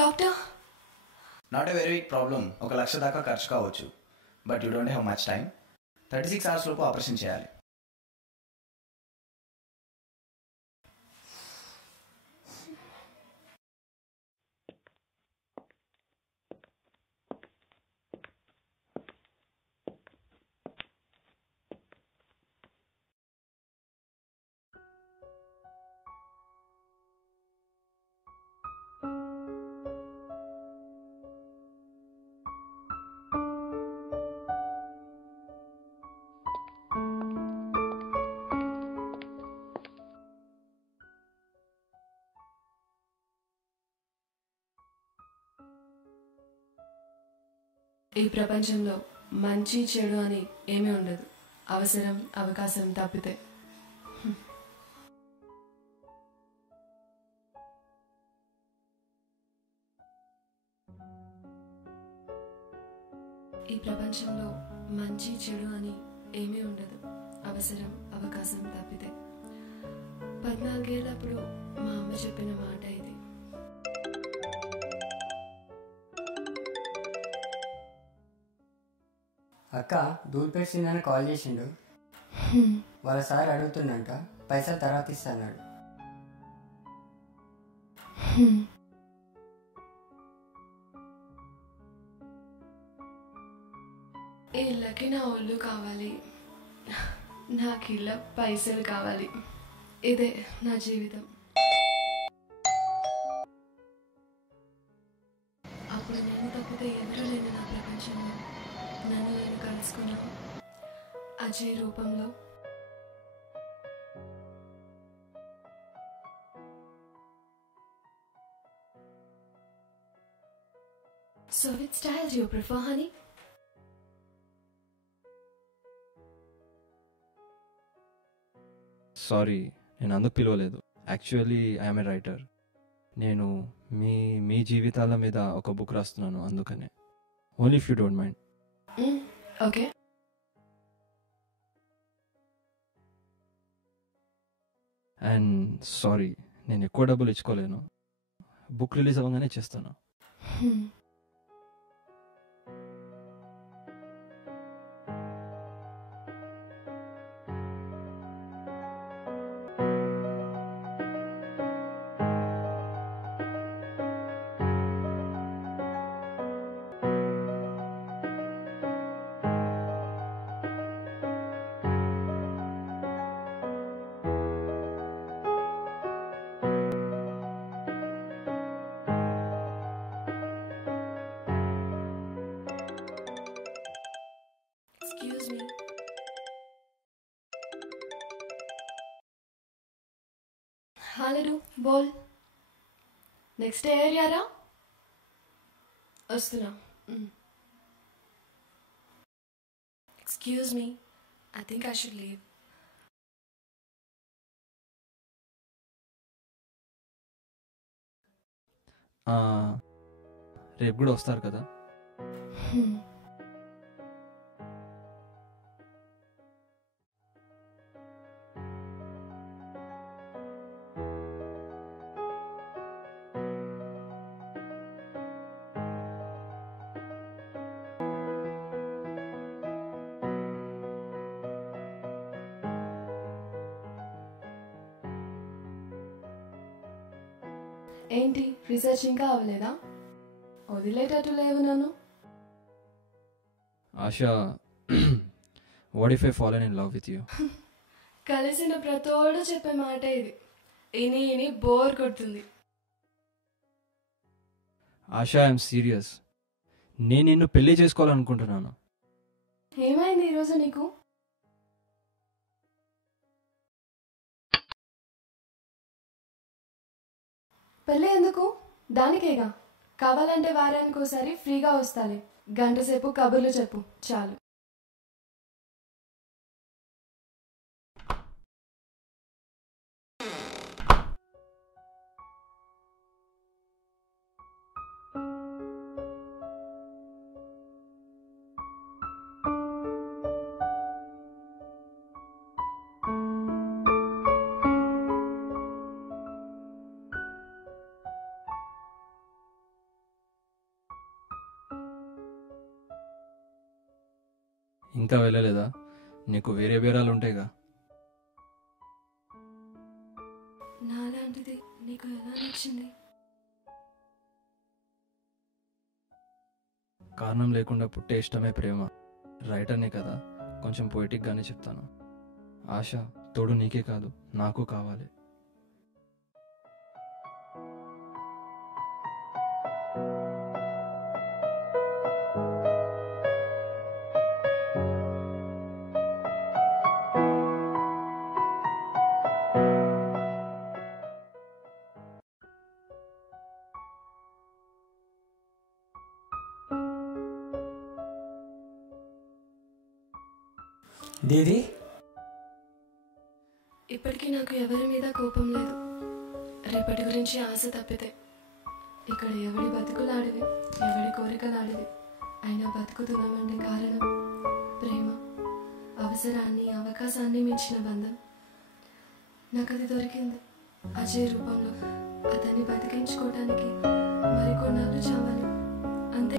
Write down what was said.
Doctor, not a very big problem. 1,00,000 దాకా ఖర్చు కావచ్చు. But you don't have much time. 36 hours లోపు operation చేయాలి. ఈ ప్రపంచంలో మంచి చెడు అని ఏమీ ఉండదు. అవసరం అవకాశం తప్పితే. ఈ ప్రపంచంలో మంచి చెడు అని ఏమీ ఉండదు. అవసరం అవకాశం తప్పితే. 14 ఏళ్ళప్పుడు మా అమ్మ చెప్పిన మాట ఇది. అక్క దూల్పేసిందని కాల్ చేసిండు. వాళ్ళ సార్ అడుగుతుండంట, పైసలు తర్వాత ఇస్తాడు. ఈ ఇళ్ళకి నా ఒళ్ళు కావాలి, నాకు ఇళ్ళ పైసలు కావాలి. ఇదే నా జీవితం. అప్పుడు నేను తప్పితే ఎవరూ లేని నా ప్రపంచంలో నన్ను నేను కలుసుకున్నాను అజయ్ రూపంలో. So which style do you prefer, honey? Sorry, నేను అందుకు పిలవలేదు. Actually I'm a writer. నేను మీ జీవితాల మీద ఒక బుక్ రాస్తున్నాను, అందుకనే. Only if you don't mind. Okay. And sorry, నేను ఎక్కువ డబ్బులు ఇచ్చుకోలేను. బుక్ రిలీజ్ అవ్వగానే చేస్తాను. Excuse me. హాలడు బోల్. నెక్స్ట్ ఏరియారా వస్తున్నా. Excuse me, I think I should leave. రేపు కూడా వస్తారు కదా? ఏంటి రీసెర్చ్ ఇంకా అవ్వలేదా? వదిలేటట్టు లేవు నన్ను. ASHA, what if I fallen in love with you? కలిసిన ప్రతోడు చెప్పే మాట ఇది. ఇని బోర్ కొడుతుంది. ASHA, I'm serious. నేను నిన్ను పెళ్లి చేసుకోవాలనుకుంటున్నాను. ఏమైంది ఈరోజు నీకు? పెళ్ళి ఎందుకు? దానికేగా. కావాలంటే వారానికి ఒకసారి ఫ్రీగా వస్తాలే. గంట సేపు కబుర్లు చెప్పు చాలు. ఇంకా వెళ్ళలేదా? నీకు వేరే బేరాలు ఉంటాయిగా. నాలాంటిది నీకు ఎలా నచ్చింది? కారణం లేకుండా పుట్టే ఇష్టమే ప్రేమ. రైటర్నే కదా, కొంచెం పొయిటిక్గానే చెప్తాను. ఆశ తోడు నీకే కాదు నాకు కావాలి. దీది, ఇప్పటికీ నాకు ఎవరి మీద కోపం లేదు. రేపటి గురించి ఆశ తప్పితే. ఇక్కడ ఎవడి బతుకులాడివి, ఎవడి కోరికలాడివి. అయినా బతుకుతున్నామంటే కారణం ప్రేమ. అవసరాన్ని అవకాశాన్ని మించిన బంధం. నాకు అది దొరికింది అజయ్ రూపంలో. అతన్ని బతికించుకోవటానికి మరికొన్నాళ్ళు చావాలి అంతే.